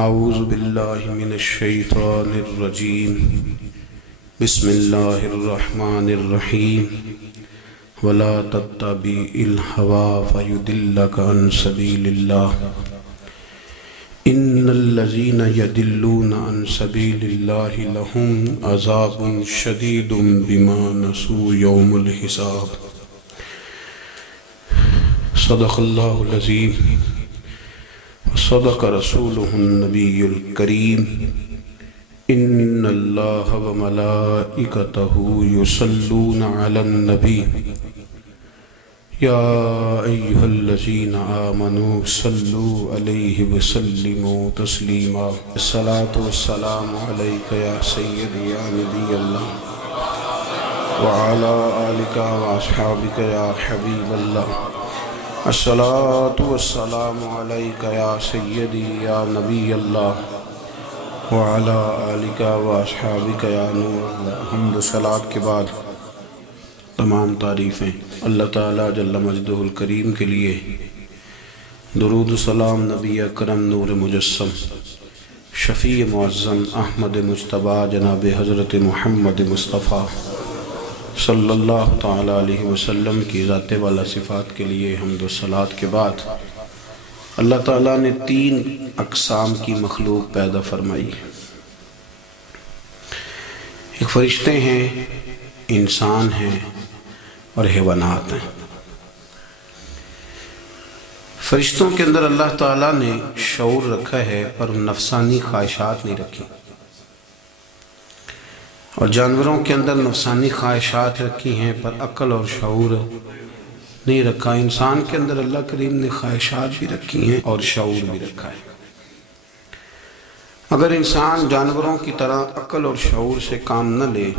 اعوذ باللہ من الشیطان الرجیم بسم اللہ الرحمن الرحیم ولا تتبع الہوى فیضلک عن سبیل اللہ ان الذین یضلون عن سبیل اللہ لهم عذاب شدید بما نسوا یوم الحساب۔ صدق اللہ العظیم صدق رسولہ النبی الکریم۔ ان اللہ وملائکتہ یصلون علی النبی یا ایہا الذین آمنوا صلوا علیہ وسلموا تسلیما۔ الصلاۃ والسلام علیک یا سیدی یا نبی اللہ وعلی آلک واصحابک یا حبیب اللہ۔ الصلاۃ والسلام علیک یا سیدی یا نبی اللہ وعلی آلک واصحابک یا نور اللہ۔ حمد و صلاۃ کے بعد تمام تعریفیں اللہ تعالیٰ جل مجدہ الکریم کے لیے، درود و سلام نبی اکرم نور مجسم شفیع معظم احمد مجتبیٰ جناب حضرت محمد مصطفیٰ صلی اللہ تعالیٰ علیہ وسلم کی ذات والا صفات کے لیے حمد و صلاۃ کے بعد اللہ تعالیٰ نے 3 اقسام کی مخلوق پیدا فرمائی۔ ایک فرشتے ہیں، انسان ہیں اور حیوانات ہیں۔ فرشتوں کے اندر اللہ تعالیٰ نے شعور رکھا ہے پر نفسانی خواہشات نہیں رکھی، اور جانوروں کے اندر نفسانی خواہشات رکھی ہیں پر عقل اور شعور نہیں رکھا۔ انسان کے اندر اللہ کریم نے خواہشات بھی رکھی ہیں اور شعور بھی رکھا ہے۔ اگر انسان جانوروں کی طرح عقل اور شعور سے کام نہ لے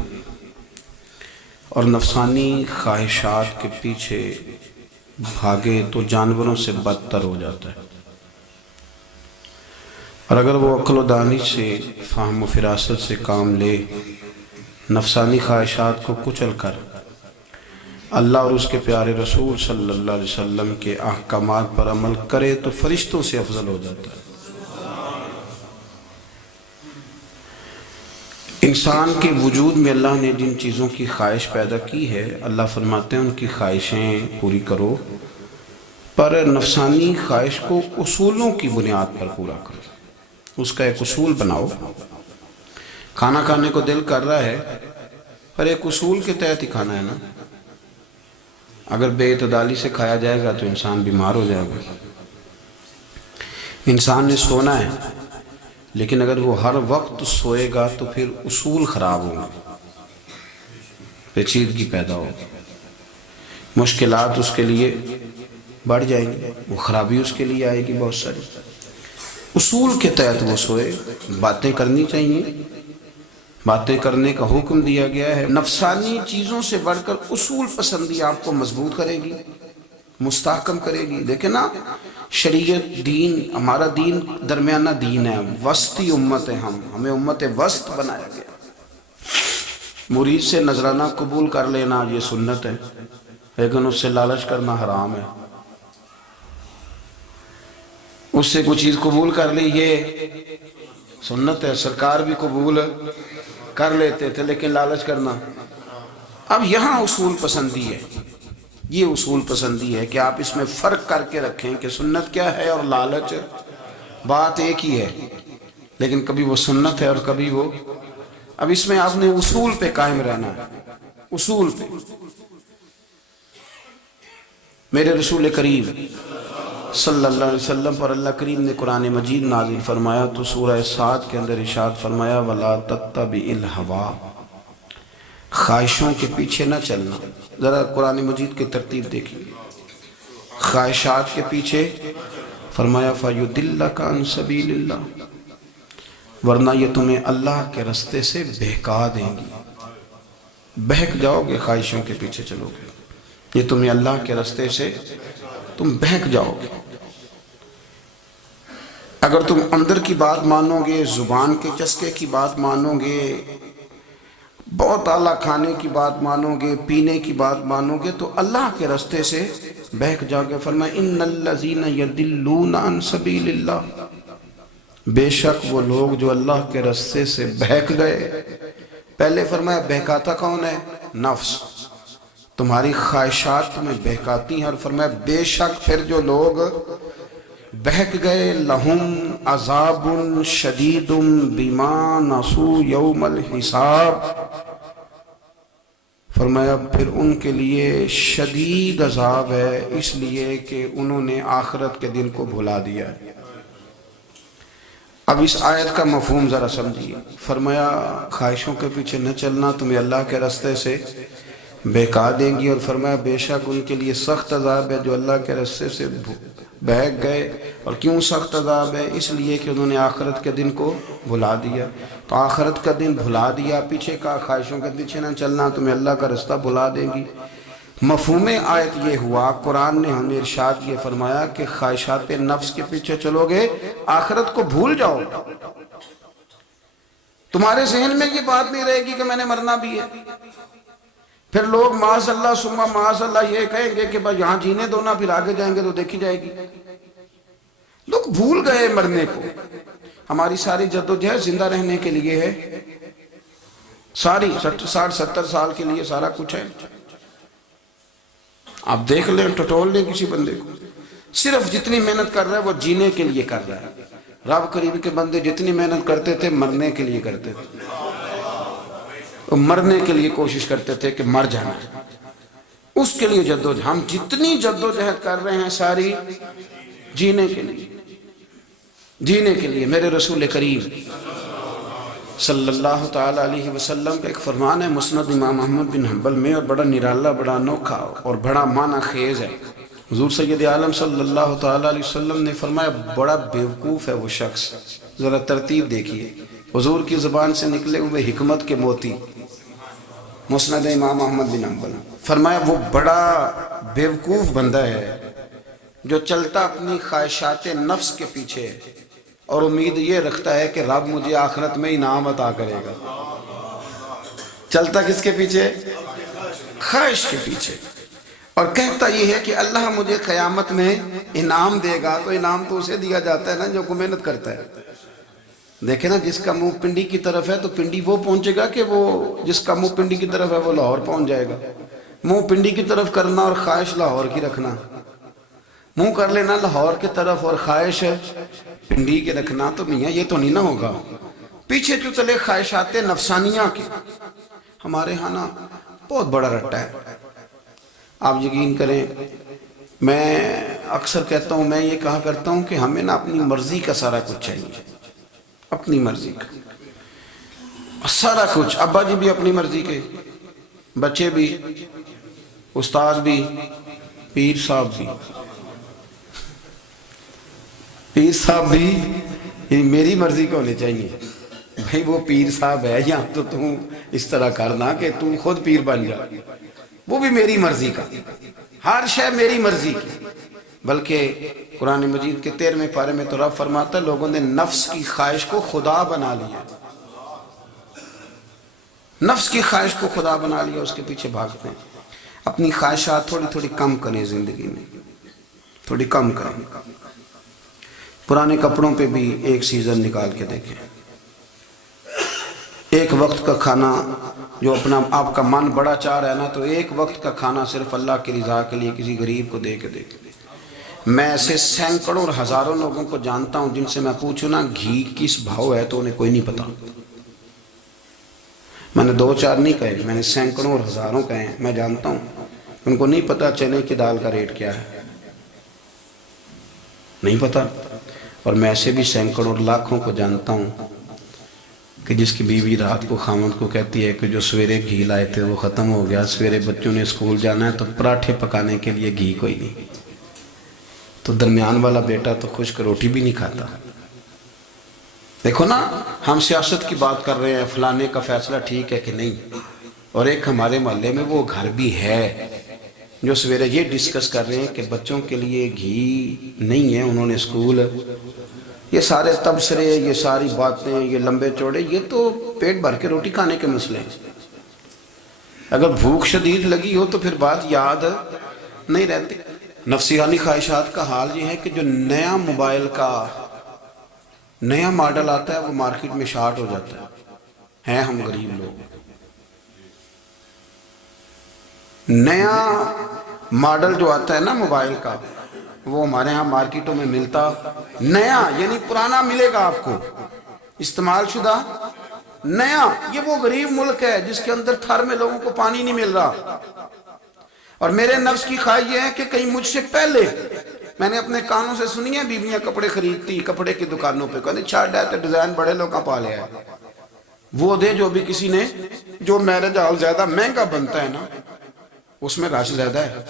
اور نفسانی خواہشات کے پیچھے بھاگے تو جانوروں سے بدتر ہو جاتا ہے، اور اگر وہ عقل و دانی سے، فہم و فراست سے کام لے، نفسانی خواہشات کو کچل کر اللہ اور اس کے پیارے رسول صلی اللہ علیہ وسلم کے احکامات پر عمل کرے تو فرشتوں سے افضل ہو جاتا ہے۔ انسان کے وجود میں اللہ نے جن چیزوں کی خواہش پیدا کی ہے، اللہ فرماتے ہیں ان کی خواہشیں پوری کرو، پر نفسانی خواہش کو اصولوں کی بنیاد پر پورا کرو۔ اس کا ایک اصول بناؤ۔ کھانا کھانے کو دل کر رہا ہے پر ایک اصول کے تحت ہی کھانا ہے نا۔ اگر بے اعتدالی سے کھایا جائے گا تو انسان بیمار ہو جائے گا۔ انسان نے سونا ہے لیکن اگر وہ ہر وقت سوئے گا تو پھر اصول خراب ہوں گے، پیچیدگی پیدا ہوگی، مشکلات اس کے لیے بڑھ جائیں گے، وہ خرابی اس کے لیے آئے گی بہت ساری۔ اصول کے تحت وہ سوئے، باتیں کرنی چاہیے، باتیں کرنے کا حکم دیا گیا ہے۔ نفسانی چیزوں سے بڑھ کر اصول پسندی آپ کو مضبوط کرے گی، مستحکم کرے گی۔ دیکھیں نا، شریعت، دین، ہمارا دین درمیانہ دین ہے، وسطی امت ہے، ہمیں امت وسط بنایا گیا۔ مرید سے نذرانہ قبول کر لینا یہ سنت ہے، لیکن اس سے لالچ کرنا حرام ہے۔ اس سے کوئی چیز قبول کر لی یہ سنت ہے، سرکار بھی قبول کر لیتے تھے لیکن لالچ کرنا۔ اب یہاں اصول پسندی ہے، یہ اصول پسندی ہے کہ آپ اس میں فرق کر کے رکھیں کہ سنت کیا ہے اور لالچ بات ایک ہی ہے، لیکن کبھی وہ سنت ہے اور کبھی وہ۔ اب اس میں آپ نے اصول پہ قائم رہنا ہے، اصول پہ۔ میرے رسول کریم صلی اللہ علیہ وسلم پر اللہ کریم نے قرآن مجید نازل فرمایا تو سورہ صاد کے اندر ارشاد فرمایا وَلَا تَتَّبِعِ الْهَوَىٰ، خواہشوں کے پیچھے نہ چلنا۔ ذرا قرآن مجید کی ترتیب دیکھیے، خواہشات کے پیچھے فرمایا فَيُضِلَّكَ عَن سَبِيلِ اللَّهِ، ورنہ یہ تمہیں اللہ کے رستے سے بہکا دیں گی۔ بہک جاؤ گے، خواہشوں کے پیچھے چلو گے، یہ تمہیں اللہ کے رستے سے تم بہک جاؤ گے۔ اگر تم اندر کی بات مانو گے، زبان کے چسکے کی بات مانو گے، بہت اعلیٰ کھانے کی بات مانو گے، پینے کی بات مانو گے تو اللہ کے رستے سے بہک جاؤ گے۔ فرمایا ان الذین یضلون عن سبیل اللہ، بے شک وہ لوگ جو اللہ کے رستے سے بہک گئے. پہلے فرمایا بہکاتا کون ہے؟ نفس. تمہاری خواہشات تمہیں بہکاتی ہیں. اور فرمایا بے شک پھر جو لوگ بہک گئے لہم عذاب شدید بما نسوا یوم الحساب. فرمایا پھر ان کے لیے شدید عذاب ہے اس لیے کہ انہوں نے آخرت کے دن کو بھلا دیا. اب اس آیت کا مفہوم ذرا سمجھیے. فرمایا خواہشوں کے پیچھے نہ چلنا تمہیں اللہ کے راستے سے بہکا دیں گی. اور فرمایا بے شک ان کے لیے سخت عذاب ہے جو اللہ کے راستے سے بہک گئے. اور کیوں سخت عذاب ہے؟ اس لیے کہ انہوں نے آخرت کے دن کو بھلا دیا. تو آخرت کا دن بھلا دیا، پیچھے کا خواہشوں کے پیچھے نہ چلنا تمہیں اللہ کا رستہ بھلا دیں گی. مفہوم آیت یہ ہوا، قرآن نے ہمیں ارشاد یہ فرمایا کہ خواہشات نفس کے پیچھے چلو گے آخرت کو بھول جاؤ. تمہارے ذہن میں یہ بات نہیں رہے گی کہ میں نے مرنا بھی ہے. پھر لوگ معاذ اللہ ثم معاذ اللہ یہ کہیں گے کہ بھائی یہاں جینے دو نا، پھر آگے جائیں گے تو دیکھی جائے گی. لوگ بھول گئے مرنے کو. ہماری ساری جدوجہد زندہ رہنے کے لیے ہے، ساری 60-70 سال کے لیے سارا کچھ ہے. آپ دیکھ لیں، ٹٹول لیں کسی بندے کو، صرف جتنی محنت کر رہا ہے وہ جینے کے لیے کر رہا ہے. رب کریم کے بندے جتنی محنت کرتے تھے مرنے کے لیے کرتے تھے. وہ مرنے کے لیے کوشش کرتے تھے کہ مر جانا، اس کے لیے جدوجہد. ہم جتنی جدوجہد کر رہے ہیں ساری جینے کے لیے، جینے کے لیے. میرے رسول کریم صلی اللہ تعالیٰ علیہ وسلم کا ایک فرمان ہے مسند امام احمد بن حنبل میں، اور بڑا نرالا، بڑا انوکھا اور بڑا معنی خیز ہے. حضور سید عالم صلی اللہ تعالیٰ علیہ وسلم نے فرمایا بڑا بیوقوف ہے وہ شخص. ذرا ترتیب دیکھیے، حضور کی زبان سے نکلے ہوئے حکمت کے موتی. مسند امام احمد بن حنبل فرمایا وہ بڑا بیوقوف بندہ ہے جو چلتا اپنی خواہشات نفس کے پیچھے اور امید یہ رکھتا ہے کہ رب مجھے آخرت میں انعام عطا کرے گا. چلتا کس کے پیچھے؟ خواہش کے پیچھے. اور کہتا یہ ہے کہ اللہ مجھے قیامت میں انعام دے گا. تو انعام تو اسے دیا جاتا ہے نا جو کو محنت کرتا ہے. دیکھیں نا، جس کا منہ پنڈی کی طرف ہے تو پنڈی وہ پہنچے گا کہ وہ جس کا منہ پنڈی کی طرف ہے وہ لاہور پہنچ جائے گا. منہ پنڈی کی طرف کرنا اور خواہش لاہور کی رکھنا، منہ کر لینا لاہور کی طرف اور خواہش پنڈی کے رکھنا، تو میاں یہ تو نہیں نہ ہوگا. پیچھے جو چلے خواہشات نفسانیہ کے. ہمارے ہاں نا بہت بڑا رٹا ہے. آپ یقین کریں، میں اکثر کہتا ہوں، میں یہ کہا کرتا ہوں کہ ہمیں نا اپنی مرضی کا سارا کچھ چاہیے. اپنی مرضی کا سارا کچھ. ابا جی بھی اپنی مرضی کے، بچے بھی، استاد بھی، پیر صاحب بھی. پیر صاحب بھی یعنی میری مرضی کو ہونے چاہیے. بھائی وہ پیر صاحب ہے یا تو تم اس طرح کرنا کہ تم خود پیر بن جا. وہ بھی میری مرضی کا، ہر شے میری مرضی کی. بلکہ قرآن مجید کے 13ویں پارے میں تو رب فرماتا ہے لوگوں نے نفس کی خواہش کو خدا بنا لیا. نفس کی خواہش کو خدا بنا لیا، اس کے پیچھے بھاگتے ہیں. اپنی خواہشات تھوڑی تھوڑی کم کریں زندگی میں، تھوڑی کم کریں. پرانے کپڑوں پہ بھی ایک سیزن نکال کے دیکھیں. ایک وقت کا کھانا جو اپنا آپ کا من بڑا چاہ رہا ہے نا، تو ایک وقت کا کھانا صرف اللہ کی رضا کے لیے کسی غریب کو دے کے دیکھیں. میں ایسے سینکڑوں اور ہزاروں لوگوں کو جانتا ہوں جن سے میں پوچھوں نا گھی کس بھاؤ ہے تو انہیں کوئی نہیں پتا. میں نے 2-4 نہیں کہے، میں نے سینکڑوں اور ہزاروں کہے ہیں. میں جانتا ہوں ان کو نہیں پتا چنے کی دال کا ریٹ کیا ہے، نہیں پتا. اور میں ایسے بھی سینکڑوں اور لاکھوں کو جانتا ہوں کہ جس کی بیوی رات کو خامند کو کہتی ہے کہ جو سویرے گھی لائے تھے وہ ختم ہو گیا، سویرے بچوں نے اسکول جانا ہے تو پراٹھے پکانے کے لیے گھی کوئی نہیں. تو درمیان والا بیٹا تو خشک روٹی بھی نہیں کھاتا. دیکھو نا، ہم سیاست کی بات کر رہے ہیں، فلانے کا فیصلہ ٹھیک ہے کہ نہیں، اور ایک ہمارے محلے میں وہ گھر بھی ہے جو سویرے یہ ڈسکس کر رہے ہیں کہ بچوں کے لیے گھی نہیں ہے، انہوں نے اسکول. یہ سارے تبصرے، یہ ساری باتیں، یہ لمبے چوڑے، یہ تو پیٹ بھر کے روٹی کھانے کے مسئلے ہیں. اگر بھوک شدید لگی ہو تو پھر بات یاد نہیں رہتی. نفسیانی خواہشات کا حال یہ ہے کہ جو نیا موبائل کا نیا ماڈل آتا ہے وہ مارکیٹ میں شارٹ ہو جاتا ہے ہم غریب لوگ. نیا ماڈل جو آتا ہے نا موبائل کا وہ ہمارے ہاں مارکیٹوں میں ملتا نیا، یعنی پرانا ملے گا آپ کو استعمال شدہ نیا. یہ وہ غریب ملک ہے جس کے اندر تھر میں لوگوں کو پانی نہیں مل رہا. اور میرے نفس کی خواہش یہ ہے کہ کہیں مجھ سے پہلے، میں نے اپنے کانوں سے سنی ہے بیویاں کپڑے خریدتی کپڑے کی دکانوں پہ، کہتے چھاڑ ہے تو ڈیزائن بڑے لوگوں پا لیا ہے، وہ دے جو بھی کسی نے. جو میرج ہال زیادہ مہنگا بنتا ہے نا اس میں رش زیادہ ہے.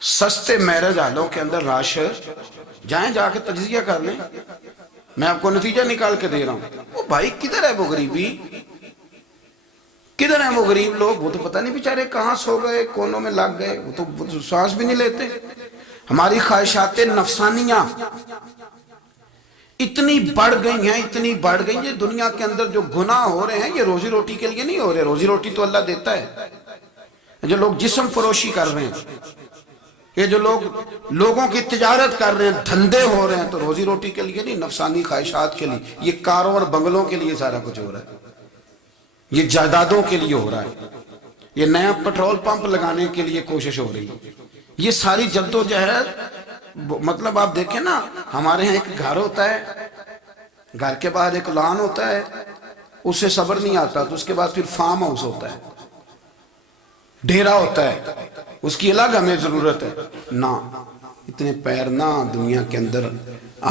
سستے میرج ہالوں کے اندر رش، جائیں جا کے تجزیہ کر لیں، میں آپ کو نتیجہ نکال کے دے رہا ہوں. وہ بھائی کدھر ہے وہ غریبی، کدھر ہیں وہ غریب لوگ؟ وہ تو پتہ نہیں بیچارے کہاں سو گئے، کونوں میں لگ گئے، وہ تو سانس بھی نہیں لیتے. ہماری خواہشات نفسانیہ اتنی بڑھ گئی ہیں، اتنی بڑھ گئی ہیں. دنیا کے اندر جو گناہ ہو رہے ہیں یہ روزی روٹی کے لیے نہیں ہو رہے. روزی روٹی تو اللہ دیتا ہے. جو لوگ جسم فروشی کر رہے ہیں، یہ جو لوگ لوگوں کی تجارت کر رہے ہیں، دھندے ہو رہے ہیں، تو روزی روٹی کے لیے نہیں، نفسانی خواہشات کے لیے. یہ کاروں اور بنگلوں کے لیے سارا کچھ ہو رہا ہے، یہ جائیدادوں کے لیے ہو رہا ہے، یہ نیا پٹرول پمپ لگانے کے لیے کوشش ہو رہی ہے. یہ ساری جدوجہد، مطلب آپ دیکھیں نا، ہمارے ہاں ایک گھر ہوتا ہے، گھر کے بعد ایک لان ہوتا ہے، اس سے صبر نہیں آتا تو اس کے بعد پھر فارم ہاؤس ہوتا ہے، ڈیرا ہوتا ہے، اس کی الگ ہمیں ضرورت ہے. نہ اتنے پیر نہ دنیا کے اندر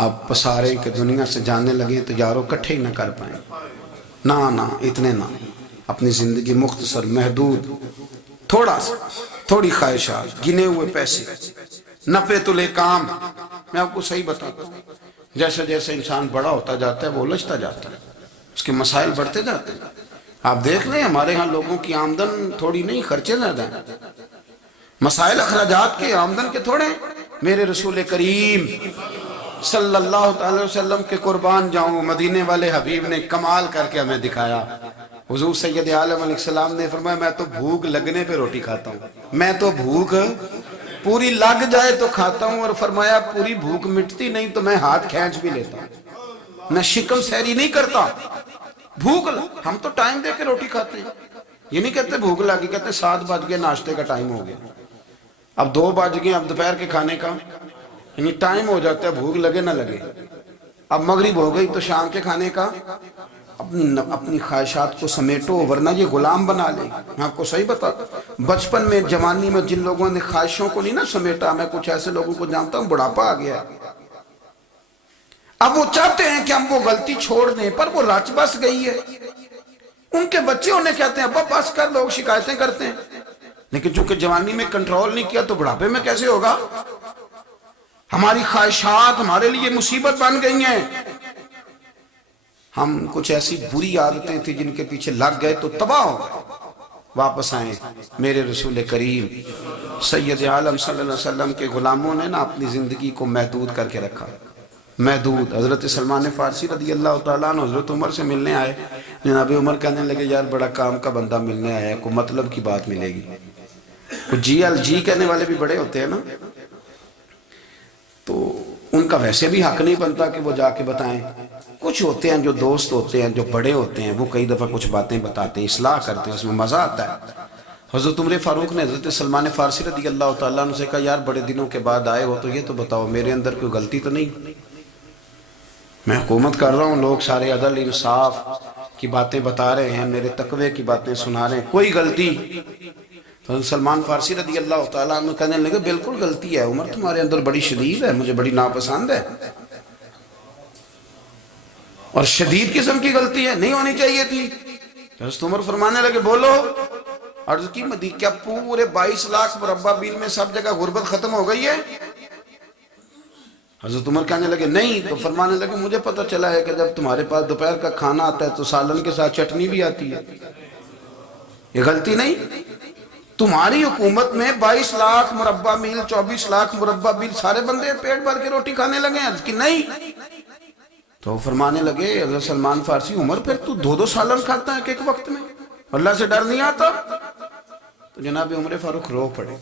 آپ پساریں کہ دنیا سے جانے لگیں تو یاروں کٹھے ہی نہ کر پائیں. نہ اتنے نہ، اپنی زندگی مختصر، محدود، تھوڑا سا، تھوڑی خواہشات، گنے ہوئے پیسے، نفع تلے کام. میں آپ کو صحیح بتاتا ہوں، جیسے جیسے انسان بڑا ہوتا جاتا ہے وہ الجھتا جاتا ہے، اس کے مسائل بڑھتے جاتے ہیں. آپ دیکھ لیں ہمارے ہاں لوگوں کی آمدن تھوڑی نہیں، خرچے زیادہ ہیں. مسائل اخراجات کے آمدن کے تھوڑے. میرے رسول کریم صلی اللہ تعالی وسلم کے قربان جاؤں، مدینے والے حبیب نے کمال کر کے ہمیں دکھایا. حضور سید عالم علیہ السلام نے فرمایا میں تو بھوک لگنے پہ روٹی کھاتا ہوں، میں تو بھوک پوری لگ جائے تو کھاتا ہوں. اور فرمایا پوری بھوک مٹتی نہیں تو میں ہاتھ کھینچ بھی لیتا ہوں، میں شکم سیری نہیں کرتا. بھوک ہم تو ٹائم دے کے روٹی کھاتے ہیں، یہ نہیں کہتے بھوک لگی، کہتے 7 بج گئے ناشتے کا ٹائم ہو گیا، اب 2 بج گئے، اب دوپہر کے کھانے کا، یعنی ٹائم ہو جاتا ہے، بھوک لگے نہ لگے. اب مغرب ہو گئی تو شام کے کھانے کا. اپنی خواہشات کو سمیٹو ورنہ یہ غلام بنا لے. میں آپ کو صحیح بتاتا ہوں، بچپن میں جوانی میں جن لوگوں نے خواہشوں کو نہیں نہ سمیٹا، میں کچھ ایسے لوگوں کو جانتا ہوں بڑھاپا آ گیا ہے، اب وہ چاہتے ہیں کہ ہم وہ غلطی چھوڑ دیں پر وہ رچ بس گئی ہے. ان کے بچے انہیں کہتے ہیں ابا بس کر، لوگ شکایتیں کرتے ہیں، لیکن چونکہ جوانی میں کنٹرول نہیں کیا تو بڑھاپے میں کیسے ہوگا. ہماری خواہشات ہمارے لیے مصیبت بن گئی ہیں. ہم کچھ ایسی بری عادتیں تھیں جن کے پیچھے لگ گئے تو تباہ ہو گئے. واپس آئیں. میرے رسول کریم سید عالم صلی اللہ علیہ وسلم کے غلاموں نے نا اپنی زندگی کو محدود کر کے رکھا، محدود. حضرت سلمان فارسی رضی اللہ تعالیٰ عنہ حضرت عمر سے ملنے آئے. جناب عمر کہنے لگے یار بڑا کام کا بندہ ملنے آیا ہے، کوئی مطلب کی بات ملے گی. کچھ جی کہنے والے بھی بڑے ہوتے ہیں نا، تو ان کا ویسے بھی حق نہیں بنتا کہ وہ جا کے بتائیں. کچھ ہوتے ہیں جو دوست ہوتے ہیں، جو بڑے ہوتے ہیں، وہ کئی دفعہ کچھ باتیں بتاتے ہیں، اصلاح کرتے ہیں، اس میں مزہ آتا ہے. حضرت عمر فاروق نے حضرت سلمان فارسی رضی اللہ تعالیٰ عنہ سے کہا یار بڑے دنوں کے بعد آئے ہو تو یہ تو بتاؤ میرے اندر کوئی غلطی تو نہیں؟ میں حکومت کر رہا ہوں، لوگ سارے عدل انصاف کی باتیں بتا رہے ہیں، میرے تقوی کی باتیں سنا رہے ہیں، کوئی غلطی؟ تو سلمان فارسی رضی اللہ تعالیٰ عنہ کہنے لگے بالکل غلطی ہے عمر، تمہارے اندر بڑی شدید ہے، مجھے بڑی ناپسند ہے، اور شدید قسم کی غلطی ہے، نہیں ہونی چاہیے تھی. حضرت عمر فرمانے لگے بولو. عرض کی کیا پورے 22 لاکھ مربع میل میں سب جگہ غربت ختم ہو گئی ہے؟ حضرت عمر کہنے لگے نہیں. تو فرمانے لگے مجھے پتہ چلا ہے کہ جب تمہارے پاس دوپہر کا کھانا آتا ہے تو سالن کے ساتھ چٹنی بھی آتی ہے، یہ غلطی نہیں؟ تمہاری حکومت میں 22 لاکھ مربع میل 24 لاکھ مربع میل سارے بندے پیٹ بھر کے روٹی کھانے لگے ہیں. عرض کی نہیں. تو فرمانے لگے حضرت سلمان فارسی عمر پھر تو 2 سالن کھاتا ہے کہ ایک وقت میں، اللہ سے ڈر نہیں آتا؟ تو جناب عمر فاروق رو پڑے.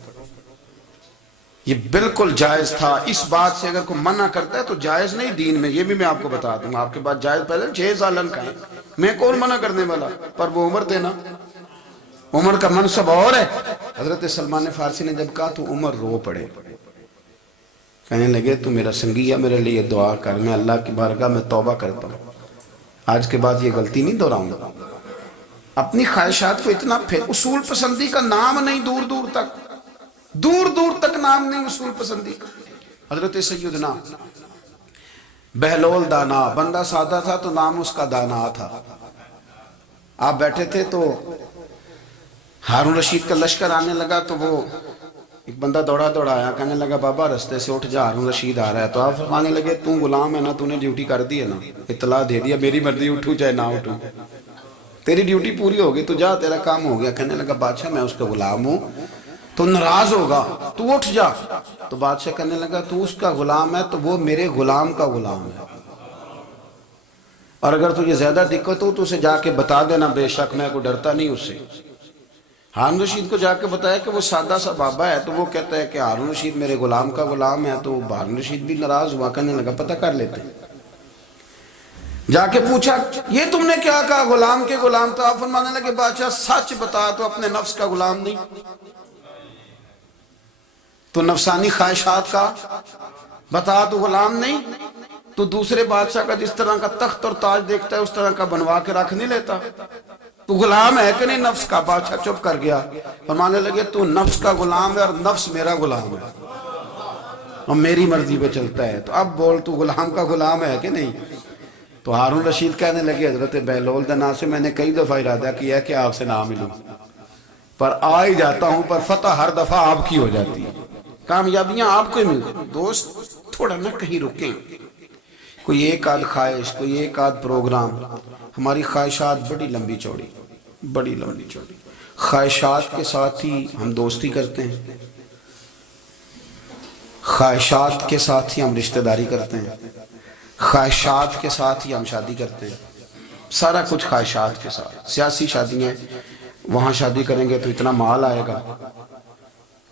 یہ بالکل جائز تھا. اس بات سے اگر کوئی منع کرتا ہے تو جائز نہیں دین میں. یہ بھی میں آپ کو بتا دوں گا. آپ کے پاس جائز پہلے 6 سالن کا ہے, میں کون منع کرنے والا, پر وہ عمر تھے نا, عمر کا منصب اور ہے. حضرت سلمان فارسی نے جب کہا تو عمر رو پڑے, کہنے لگے تو میرا سنگیا, میرے لیے دعا کر, میں اللہ کی بارگاہ میں توبہ کرتا ہوں, آج کے بعد یہ غلطی نہیں دہراؤں گا. اپنی خواہشات کو اتنا پھر, اصول پسندی کا نام نہیں, دور دور تک نام نہیں اصول پسندی کا. حضرت سیدنا بہلول دانا, بندہ سادہ تھا تو نام اس کا دانا تھا. آپ بیٹھے تھے تو ہارون رشید کا لشکر آنے لگا تو وہ ایک بندہ دوڑا آیا, کہنے لگا بابا رستے سے اٹھ جا, ہارون رشید آ رہا ہے. تو آپ فرمانے لگے تو غلام ہے نا, تو نے ڈیوٹی کر دی ہے نا, اطلاع دے دیا, میری مرضی اٹھوں چاہے نہ اٹھوں, تیری ڈیوٹی پوری ہوگی, تو جا, تیرا کام ہو گیا. کہنے لگا بادشاہ میں اس کا غلام ہوں, تو ناراض ہوگا, تو اٹھ جا. تو بادشاہ کہنے لگا تو اس کا غلام ہے تو وہ میرے غلام کا غلام ہے, اور اگر تجھے زیادہ دقت ہو تو اسے جا کے بتا دینا, بے شک میں کوئی ڈرتا نہیں اس سے. ہارون رشید کو جا کے بتایا کہ وہ سادہ سا بابا ہے, تو وہ کہتا ہے کہ ہارون رشید میرے غلام کا غلام ہے. تو ہارون رشید بھی ناراض ہوا, کہنے لگا پتہ کر لیتے. جا کے پوچھا یہ تم نے کیا کہا, غلام کے غلام. تو آپ فرمانے لگے بادشاہ سچ بتا, تو اپنے نفس کا غلام نہیں, تو نفسانی خواہشات کا بتا, تو غلام نہیں, تو دوسرے بادشاہ کا جس طرح کا تخت اور تاج دیکھتا ہے اس طرح کا بنوا کے رکھ نہیں لیتا, تو غلام ہے کہ نہیں نفس کا. بادشاہ چپ کر گیا. فرمانے لگے تو نفس کا غلام ہے اور نفس میرا غلام ہے, اور میری مرضی پہ چلتا ہے, تو اب بول تو غلام کا غلام ہے کہ نہیں. تو ہارون رشید کہنے لگے حضرت بہلول دانا سے میں نے کئی دفعہ ارادہ کیا ہے کہ آپ سے نہ ملوں, پر آ ہی جاتا ہوں, پر فتح ہر دفعہ آپ کی ہو جاتی ہے, کامیابیاں آپ کو ہی ملتی. دوست تھوڑا نہ کہیں رکیں, کوئی ایک آدھ خواہش, کوئی ایک آدھ پروگرام. ہماری خواہشات بڑی لمبی چوڑی, خواہشات کے ساتھ ہی ہم دوستی کرتے ہیں, خواہشات کے ساتھ ہی ہم رشتہ داری کرتے ہیں, خواہشات کے ساتھ ہی ہم شادی کرتے ہیں, سارا کچھ خواہشات کے ساتھ. سیاسی شادیاں, وہاں شادی کریں گے تو اتنا مال آئے گا,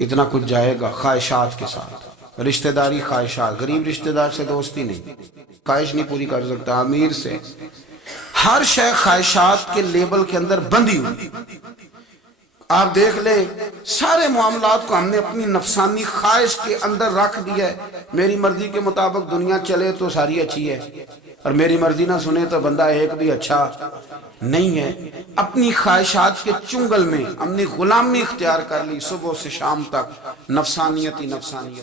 اتنا کچھ جائے گا, خواہشات کے ساتھ. رشتہ داری خواہشات, غریب رشتہ دار سے دوستی نہیں, خواہش نہیں پوری کر سکتا, امیر سے. ہر شے خواہشات کے لیبل کے اندر بندھی ہوئی. آپ دیکھ لیں سارے معاملات کو ہم نے اپنی نفسانی خواہش کے اندر رکھ دیا ہے. میری مرضی کے مطابق دنیا چلے تو ساری اچھی ہے, اور میری مرضی نہ سنے تو بندہ ایک بھی اچھا نہیں ہے. اپنی خواہشات کے چنگل میں ہم نے غلامی اختیار کر لی, صبح سے شام تک نفسانیت ہی نفسانیت.